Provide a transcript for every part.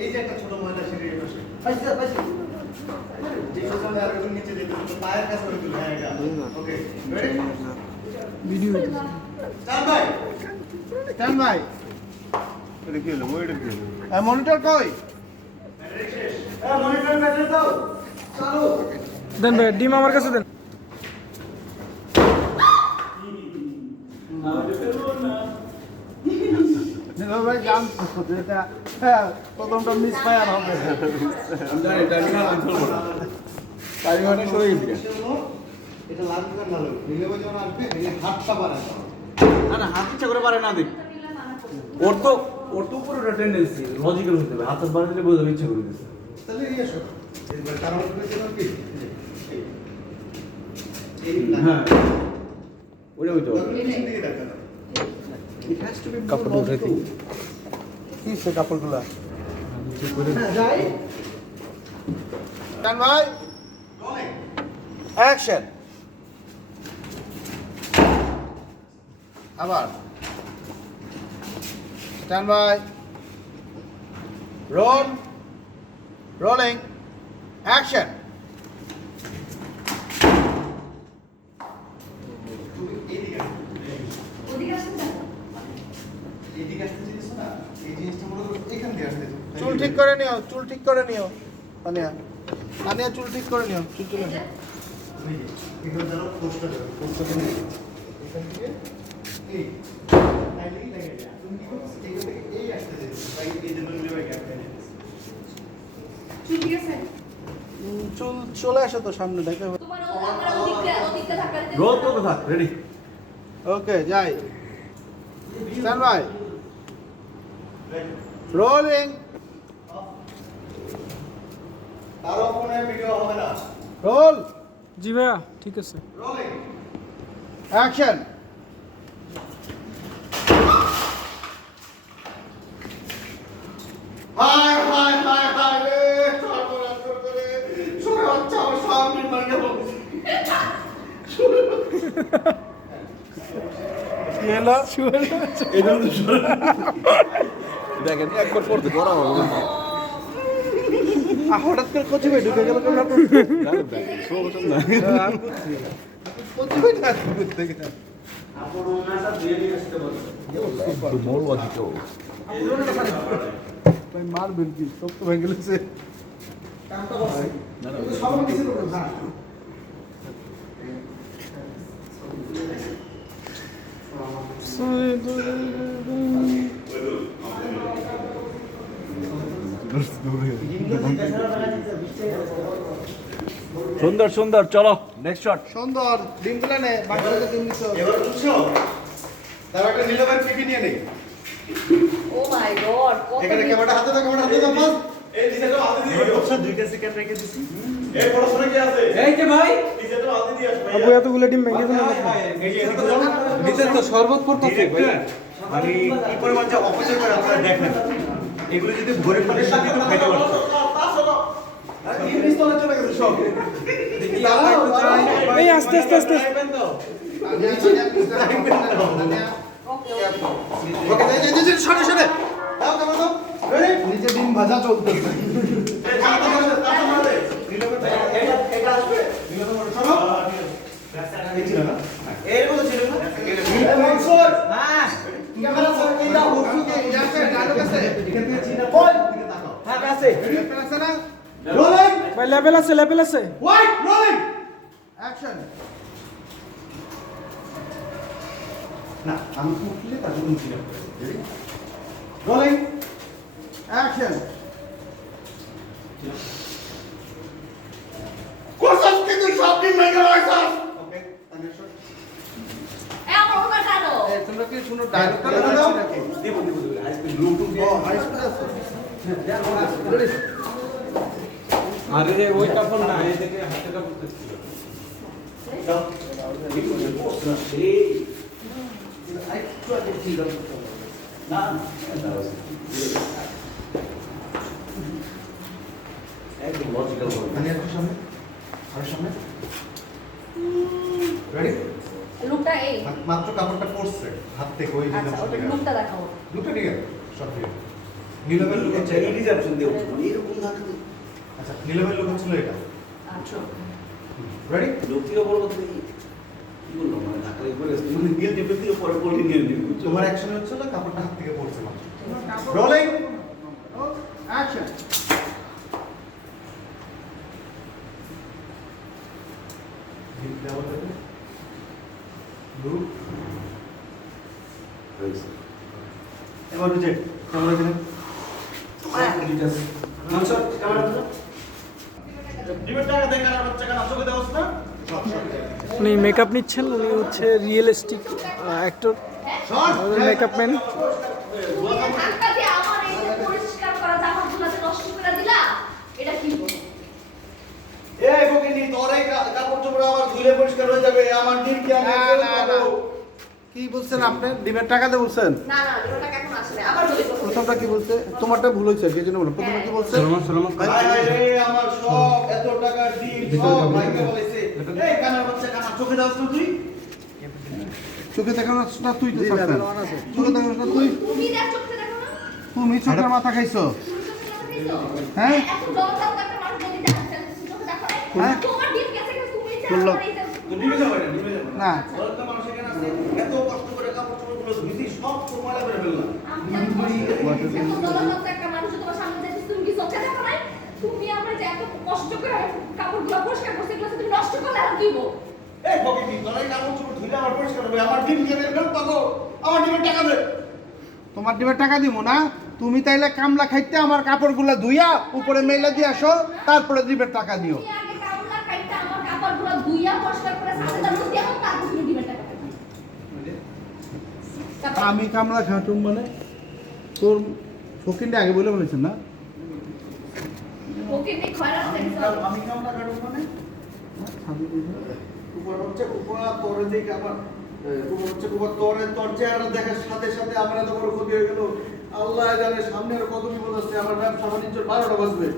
এই যে একটা ছোট ময়লা সেটা এই পাশে পাইছি যে সোজা আর একটু নিচে দিতে পায়ের কাছে করে দিল হ্যাঁ এটা okay ready video stand by এটা কি হলো ওইটা কি হলো মনিটর কই মনিটর কাছে দাও চালু দেন ভাই ডিম আমার কাছে দেন ভাই জান যেটা হ্যাঁ প্রথমটা মিস ফায়ার হবে আমি জানি টার্মিনাল আমি ধরবো না তাই মানে সরে গেছি এটা লাগবে না ভালো রিলেভে যখন আসবে এই হাতটা বাড়ায় না না হাত ইচ্ছা করে পারে না দেখ ওর তো পুরোটা টেন্ডেন্সি লজিক্যাল হতে হবে হাত বাড়াতে দিলে বোঝাবে ইচ্ছা করে দিচ্ছে তাহলে এই এসো এবার কারণ হচ্ছে কি হ্যাঁ ওটা হইতো কাপড় উঠে দিই কি সে কাপড়গুলা যাই স্ট্যান্ড বাই অ্যাকশন আবার stand by roll rolling action চুল ঠিক করে নিও চুল ঠিক করে নিও তানিয়া তানিয়া চুল ঠিক করে নিও চুল চুল এখানে ধরো পোস্টার পোস্টার নিয়ে এখান থেকে এই আইলেই লাগে তুমি কি করছ এখান থেকে এই আসতে দে ভাই এই যে বলে ভাই আপনি চুল ঠিক আছে চুল চলে আসো তো সামনে দেখো তোমার আমরা ওদিকটা ধাক্কা দিতে রোল তো থাক রেডি ওকে যাই স্ট্যান্ড বাই রোলিং তার ফোনে ভিডিও হবে না রোল জি ভাইয়া ঠিক আছে rolling action high high high high রে সর্বনাশ করে শুনে হচ্ছে আমার সামনে মানে কি হলো এটা তো দেখেন একবার পড়তে করা হবে হঠাৎ করে কচি ভাই ঢুকে গেল কেন কচি ভাই না ঢুকতে গেল ভাই মারবেন কি সব তো ভেঙে গেছে সুন্দর সুন্দর চলো নেক্সট শট সুন্দর ডিম গুলা নে বাকিগুলো ডিম দিছো এবার বুঝছো তার একটা নীলবাই পিপি নিয়ে নেই ও মাই গড এখানে ক্যামেরা হাতে দাও বস এই দিছে তো হাতে দিয়ে দিও 2টা সেকেন্ড রেখে দিছি এই পড়াশোনা কি আছে এই যে ভাই দিছে তো হাতে দিয়ে আসবে আপু এতগুলো ডিম ভেঙে দিলেন নিচে তো শরবত পড়তেছে মানে কি পরিমাণ যে অপচয় করে আপনারা দেখেন এগুলো যদি গরিব মানুষের সাথে তো খাইতে পারতো ইংলিশ তো চলে গেছে সব এই আস্তে আস্তে আস্তে ওকে যে সরে সরে দাও দাও রেডি নিচে ডিম ভাজা চলতেছে এই জানতে পারবে তাতে মারবে এটা আসবে সরো এই ছিল না এর মতো ছিল না মনসুর হ্যাঁ ক্যামেরা সর এই দাও হুজুকে ইয়াছে ডায়লগ আছে এখান থেকে চিনা কোন দিকে তাকাও হ্যাঁ আছে আছে না রোলিং ভাই লেভেল আছে হোয়াইট রোলিং অ্যাকশন না আমি খুঁজলে তার জন্য ছিল রেডি রোলিং অ্যাকশন কোসস কিন্তু সব দিন মেগা রাইসাস ওকে তাহলে শট এ আমার ওটা কাটো তোমরা কি শুনো ডায়লগটা দাও নাকি দেব আইসক্রিম ব্লুটুথ ও হাই স্কুল আছে রেডি আরে রে ওই কাপড় না এই থেকে হাতে কাপড় ছিল দাও আইটু আগে ছিল না একদম লজিক্যাল হবে মানে একটু সামনে আর সামনে রেডি লুকটা এই মাত্র কাপড়টা পড়ছে হাত থেকে ওই আচ্ছা ওটা লুকটা দেখাও দুটো ঠিক আছে সব ঠিক আছে নীলমের লোক হচ্ছে এটা। রিজার্ভেশন দেবো এরকম ধাক্কা দিই। আচ্ছা নীলমের লোক হচ্ছিল এটা। আচ্ছা রেডি? লোকটিও বড় কথা কি বললো মানে ধাক্কা লেগে পড়ে গেছে মানে গিয়ে টিপে দিয়ে পরে পড়ে নিয়ে নিবি তোমার অ্যাকশন হচ্ছিল কাপড়টা হাত থেকে পড়ছে মাত্র। Rolling action. এবার বুঝে ক্যামেরা দিলেন ডিবেট টাকা দেখার বাচ্চা কেন চোখে দেওয়াস না উনি মেকআপ নিচ্ছেন, উনি হচ্ছে রিয়েলিস্টিক অ্যাক্টর, মেকআপ ম্যান। ধাক্কা দিয়ে আমার এই যে পরিষ্কার করা জামাগুলোতে নষ্ট করে দিলা এটা কি বলো? এই বকিনি তোর এই কাপড় চোপড় আবার ধুলে পরিষ্কার হয়ে যাবে আমার ডিম কি আমি না, না, না। কি বলছেন আপনি? ডিমের টাকা দিয়ে বলছেন? না না ওটা কেমন আসে না আবার বলি কথা। প্রথমটা কি বলছে? তোমারটা ভুল হয়েছে, সেই জন্য বললাম। প্রথমটা কি বলছে? ভাই ভাই রে আমার সব এত টাকা ডিম সব ভাইকে বলেছে এই কানার বাচ্চা কানা চোখে দাও তো তুই চোখে দেখানোর না তুই তো সবটা। চোখে দেখানোর না তুই। তুমি দেখ চোখে দেখো না তুমি চোখের মাথা খাইছো। তুমি চোখে দেখো হ্যাঁ? এত দরকার একটা মানুষ যদি দেখছে চোখে দেখো হ্যাঁ? তোমার ডিম গেছে তুমি বললো। তো ডিমে যাবে না ডিমে যাবে না। বলতো মানুষ এখানে আছে এত কষ্ট করে কাপড় চোপড় গুলো ধুইছি সব তো ময়লা করে ফেললাম একটা মানুষ তোমার সামনে যাচ্ছে তুমি কি চোখে দেখো নাই তুমি আমরা যে এত কষ্ট করে কাপড়গুলো পরিষ্কার করছি এগুলো তুমি নষ্ট করলে আর দিব এই বকিনি তোর এই কাপড় চোপড় ধুইলে আমার পরিষ্কার হবে আমার ডিম দিয়ে দেবে পাবো আমার ডিমের টাকা দে তোমার ডিমের টাকা দিব না। তুমি তাইলে কামলা খাইতে আমার কাপড়গুলো ধুইয়া উপরে মেলে দিয়ে আসো, তারপরে ডিমের টাকা দিও। তুমি আগে কামলা খাইতে আমার কাপড়গুলো ধুইয়া পরিষ্কার করে সাথে দাও দিয়ে আমার তারপর তুমি দিবেন টাকা আমি কামলা খাটুম মানে তোর ফকিনটা আগে বলে বলেছেন না? ওকে নে খয়রাত দেখছো আমি কামলা কাটব মানে উপর হচ্ছে উপর তোর দিকে আবার উপর হচ্ছে উপর তোর চেহারা দেখার সাথে সাথে আমার এত বড় ক্ষতি হয়ে গেল আল্লাহ জানে সামনে আর কত বিপদ আছে আমার ব্যবসা বাণিজ্য 12টা বাজবে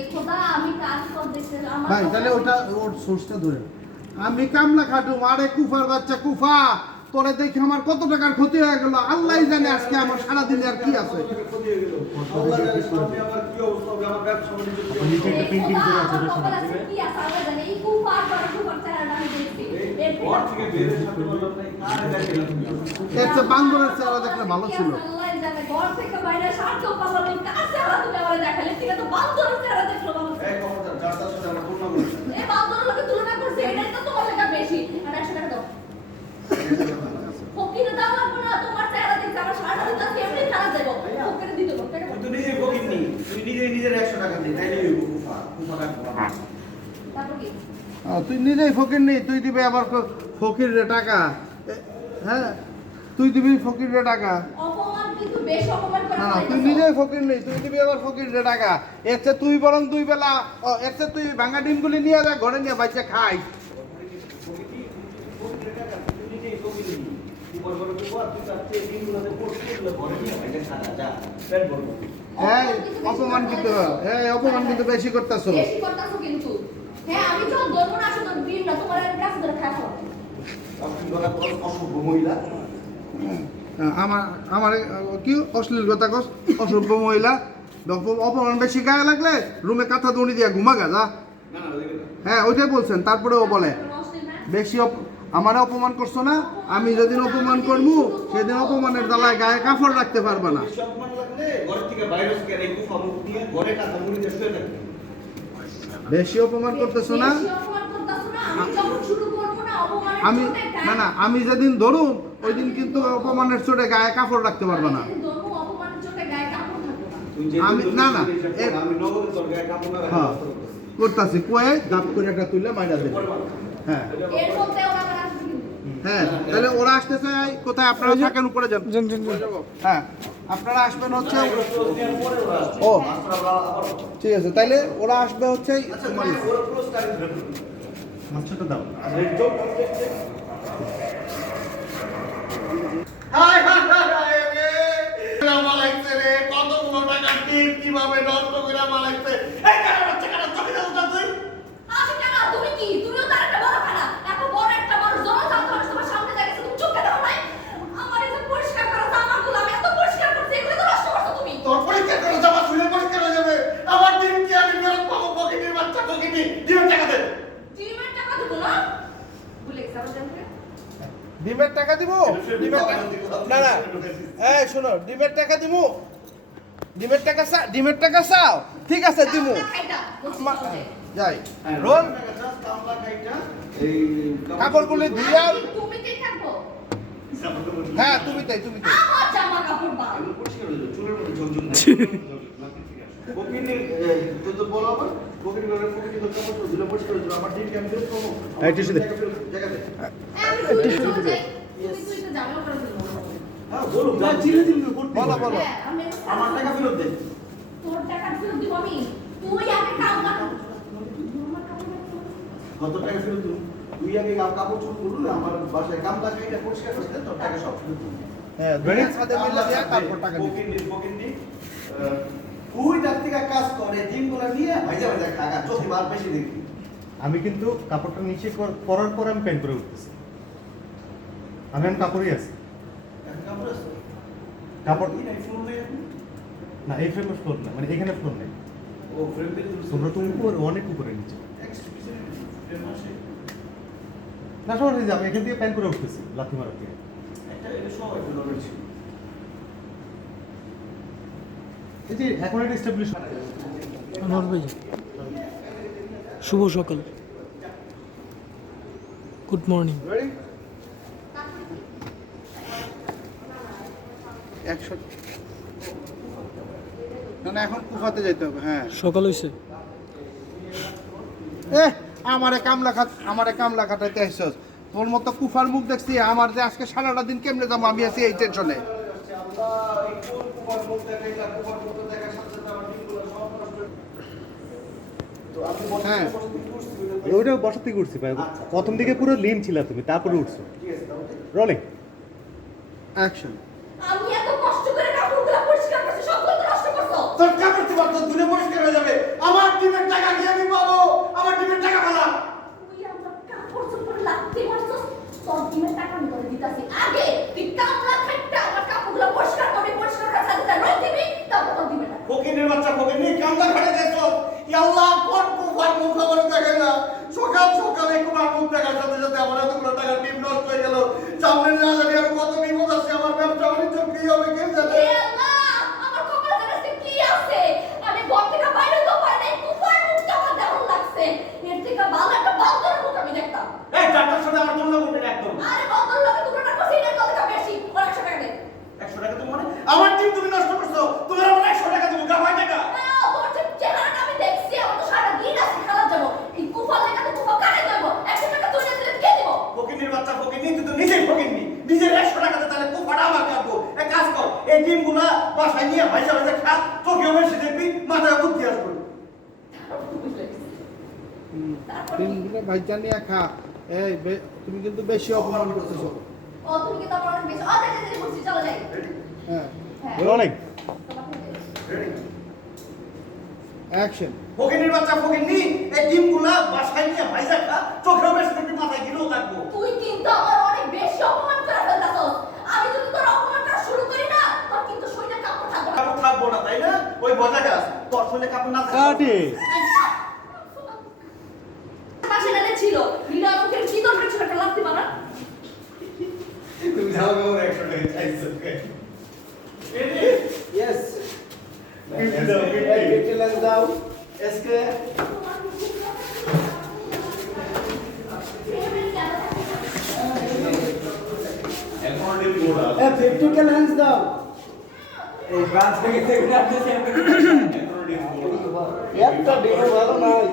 এ খোদা আমি কাজ কর দেখছি আমার ভাই তাহলে ওটা ওর সোর্সটা ধরে। আমি কামলা খাটুম, আরে কুফার বাচ্চা কুফা, তোরে দেখে আমার কত টাকার ক্ষতি হয়ে গেল আল্লাহই জানে আজকে আমার সারা দিনে আর কি আছে। ক্ষতি হয়ে গেল আল্লাহ জানে সামনে আমার কি অবস্থা হবে আমার ব্যবসা বাণিজ্য কি হবে। নিচে একটা পেন্টিং করে আছে এটা শোনা কি আছে আমরা জানি এই কুফার বড় কুফার চেহারা আমি দেখছি এই ঘর থেকে বের হয়ে সাথে বললাম না কারে দেখে তুমি এর চেয়ে বান্দরের চেহারা দেখলে ভালো ছিল। আল্লাহ জানে ঘর থেকে বাইরে সার্থ পাবো না কার চেহারা তুমি আমারে দেখালে ঠিক আছে বান্দরের চেহারা দেখলো মানুষ এই খবরদার যার তার সাথে আমার তুলনা করিস না। এই বান্দরের লোকে তুলনা করছে এটাই তো তোমার লেখা বেশি আর 100 টাকা দাও ফকিরে দাও লাগবে না তোমার চেহারা দেখতে আমার সারা দিন আজকে এমনি খারাপ যাবো ফকিরে দিতে বল টাকা তুই তো নিজে বকিস নি তুই নিজের 100 টাকা দে তাইলে হইব কুফা কুফা কাটবো তারপর কি তুই নিজেই ফকির নেই, তুই দিবি আবার ফকির রে টাকা। হ্যাঁ তুই দিবি ফকির রে টাকা। অপমান কিন্তু বেশ অপমান করা না হয় তুই নিজেই ফকির নেই, তুই দিবি আবার ফকির রে টাকা। এর চেয়ে তুই বরং দুই বেলা এর চেয়ে তুই ভাঙা ডিমগুলি নিয়ে যা ঘরে নিয়ে বাচ্চা খাই। হ্যাঁ অপমান কিন্তু অপমান কিন্তু বেশি করতেছো। বেশি করতাছো কিন্তু হ্যাঁ আমি যখন ধরবো না আসলে দিন না তোমার কাছে ধরে খাবো আমার আমার কি অশ্লীল কথা কস, অসভ্য মহিলা। অপমান বেশি গায়ে লাগলে রুমে কাঁথা দড়ি দিয়া ঘুমা গা যা। হ্যাঁ ওইটাই বলছেন। তারপরে ও বলে বেশি আমারে অপমান করছো না, আমি যেদিন অপমান করবো সেদিন অপমানের জ্বালায় গায়ে কাপড় রাখতে পারবা না। বেশি অপমান করতেছো না। বেশি অপমান করতাছো না আমি যখন শুরু করব না অপমানের আমি না না আমি যেদিন ধরুম ওই দিন কিন্তু অপমানের চোটে গায়ে কাপড় রাখতে পারবা না। ধরবো অপমানের চোটে গায়ে কাপড় থাকবে না আমি না না আমি নগদে তোর গায়ে কাপড় না হ্যাঁ করতাছি কয়ে দাপ করে একটা তুলে মাইরা দেবে। হ্যাঁ এর মধ্যে ওরা আমার আসবে কিন্তু হ্যাঁ তাহলে ওরা আসতেছে কোথায়? আপনারা থাকেন উপরে যান। জন জন জন। হ্যাঁ আপনারা আসবেন হচ্ছে ও ঠিক আছে তাইলে ওরা আসবে হচ্ছে মাছটা দাও কতগুলো টাকা ডিম কিভাবে নষ্ট করে মালাইছে এই কারা বাচ্চা কারা চোখে দাও তুই আমি কেন তুমি কি তুমিও তার একটা বড় খানা এত বড় একটা মানুষ জনজাত মানুষ তোমার সামনে দাঁড়িয়েছে তুমি চোখে দাও নাই আমার এই যে পরিষ্কার করা জামাগুলো আমি এত পরিষ্কার করছি এগুলো তো নষ্ট করছো তুমি তোর পরিষ্কার করে দিব ডিমের টাকা না না এই শোনো ডিমের টাকা দিব ডিমের টাকা চাও ঠিক আছে দিব যাই রোল কামলা খাইটা এই কাপড়গুলি দিয়া তুমি কে থাকবো হ্যাঁ তুমি তাই আমার জামা কাপড় বা পরিষ্কার হয়ে যাবে, চুলের মধ্যে ঝুলঝুল নেই। ফকিনি, তুই তো বলো আবার, ফকিনি করে ফকিনি তো কাপড় চোপড় দিলে পরিষ্কার হয়ে যাবে। আমার দিন কেমন ফেরত পাবো? এই টিস্যু দে। জায়গা দে। আমি তুই তো যাই তুই তো জামা করে দিল হ্যাঁ, বলুন, যা চিনে চিনে করতে বলো, হবে। বলো। হ্যাঁ আমি আমার টাকা ফেরত দে। তোর টাকা ফেরত দিব আমি তুই আগে কাম কর কত টাকা ফেরত দিবো? তুই আগে কাপড় চোপড় করলু, আমার বাসায় কামলা খাইটা পরিষ্কার করতে তোর টাকা সব ফেরত দিবো। হ্যাঁ দুনিয়ার সাথে মিলে দিয়া তারপর টাকা দিবি ফকিনি, তুই তার থেকে কাজ করে দিনগুলো নিয়ে ভাইজা ভাইজা খাগা চোখে বার বেশি দেখবি। আমি কিন্তু কাপড়টা নিচে পরার পর আমি প্যান্ট করে উঠতেছি। আমি এখন কাপড়ই আছি। এখন কাপড় আছে? কাপড় এই নাই, ফোন নাই এখন? না, এই ফ্রেমে ফ্লোর না, মানে এখানে ফ্লোর নেই। ও, ফ্রেম দিয়ে দিবি। তোমরা তো উপরে, অনেক উপরে নিচে। Extra পিছনে ফ্রেম আসে। না সমস্যা নেই, আমি এখান থেকে প্যান্ট করে উঠতেছি লাথি মারার থেকে। এটা সবাই তো দরকার ছিল। এই যে এখন এটা এস্টাবলিশ আনোয়ার ভাই শুভ সকাল, গুড মর্নিং। রেডি 100 না না এখন কুফাতে যেতে হবে হ্যাঁ সকাল হয়েছে, আমারে কামলা খাটাইতে আসছস তোর মতো কুফার মুখ দেখছি আমার যে আজকে সারাটা দিন কেমনে যাবো আমি আছি এই টেনশনে আল্লাহ, এই কোন কুমার মুখ দেখাইলা, কুমার মুখ দেখার সাথে সাথে আমার দিনগুলো সব নষ্ট হয়ে গেল। তো আপনি বসে হ্যাঁ। বসে কি করছিলেন? ওইটা বসার থেকে উঠছি ভাই। প্রথম দিকে পুরো লিন ছিল তুমি, তারপরে উঠছো। ঠিক আছে, তাহলে রোলিং অ্যাকশন আমি এত কষ্ট করে কাপড়গুলো পরিষ্কার করছি সবগুলো তো নষ্ট করছো তোর কাপড় চোপড় তো দূরে পরিষ্কার হয়ে যাবে। আমার টিমের টাকা কি আমি পাবো? আমার টিমের টাকা ফেলা। তুই আমার কাপড় চোপড় লাগতে মারছস তোর দিনের টাকা আমি তোরে দিতাছি আগে তুই কামলা থাকতে আমার কাপড়গুলো পরিষ্কার করবি পরিষ্কার করার সাথে সাথে রই দিবি তারপর তোর দিবে না ফকিনের বাচ্চা ফকিনি কামলা খাটে দেখছো। ইয়া আল্লাহ, কোন কুমার মুখ আমার দেখাই না। সকাল সকালে কুমার মুখ দেখার সাথে সাথে আমার এতগুলো টাকা টিম নষ্ট হয়ে গেল। সামনে না জানি আর কত বিপদ আছে। আমার ব্যবসা বাণিজ্য কি হবে কে জানে। হে আল্লাহ আমার কপালে জানাতে কি আছে আমি ঘর থেকে বাইরে তো পারি নাই কুফার মুখটা আমার দেহন লাগছে এর থেকে ভালো একটা বান্দরের মুখ আমি দেখতাম এই ডাক্তার সাথে আমার তুলনা করবে না একদম। আরে বান্দর লোকে তুলনা করছি এটার কথা বেশি ওর 100 টাকা দে 100 টাকা তুমি মানে আমার টিম তুমি নষ্ট করছো। তুমি আমার 100 টাকা তুমি গাফাই টাকা। তোর যে চেহারাটা আমি দেখছি আমার তো সারা দিন আছে খেলার জন্য এই কুফা লেখা তো কুফা কারে দেব 100 টাকা তুলে দিলে কে দিব ফকিনের বাচ্চা ফকিনি, তুই তো নিজেই ফকিনি। নিজের 100 টাকাতে তাহলে কুফাটা আমার কাটবো। এক কাজ কর, এই ডিমগুলা বাসায় নিয়ে ভাইসা ভাইসা খা, চোখেও বেশি দেখবি, মাথায় বুদ্ধি আসবে। দিনগুলো ভাইজা নিয়ে খা এই তুমি কিন্তু বেশি অপমান করতেছো ও তুমি কি তোমার অনেক বেশি দেখে বলছি চলো যাই হ্যাঁ হ্যাঁ রোলিং রেডি? অ্যাকশন ফকিনের বাচ্চা ফকিনি, এই ডিমগুলা বাসায় নিয়ে ভাইসা খা, চোখেও বেশি দেখবি, মাথায় গিলেও থাকবো। তুই কিন্তু আমার অনেক বেশি অপমান করে ফেলতাছস আমি যদি তোর অপমান করা শুরু করি না তোর কিন্তু শরীরে কাপড় থাকবে না কাপড় থাকবো না, তাই না? ওই বোঝা গাছ তোর শরীরে কাপড় না থাকলে কাটে। পাশে নালে ছিল বিনা মুখের কি দরকার ছিল একটা লাগতে পারা তুমি যাও গো 100 টাকা চাইছো। ইয়েস, দাও এসকে প্র্যাকটিক্যাল লেন্স দাও। এই ব্রাঞ্চ থেকে একটা ডিম ভালো নাই।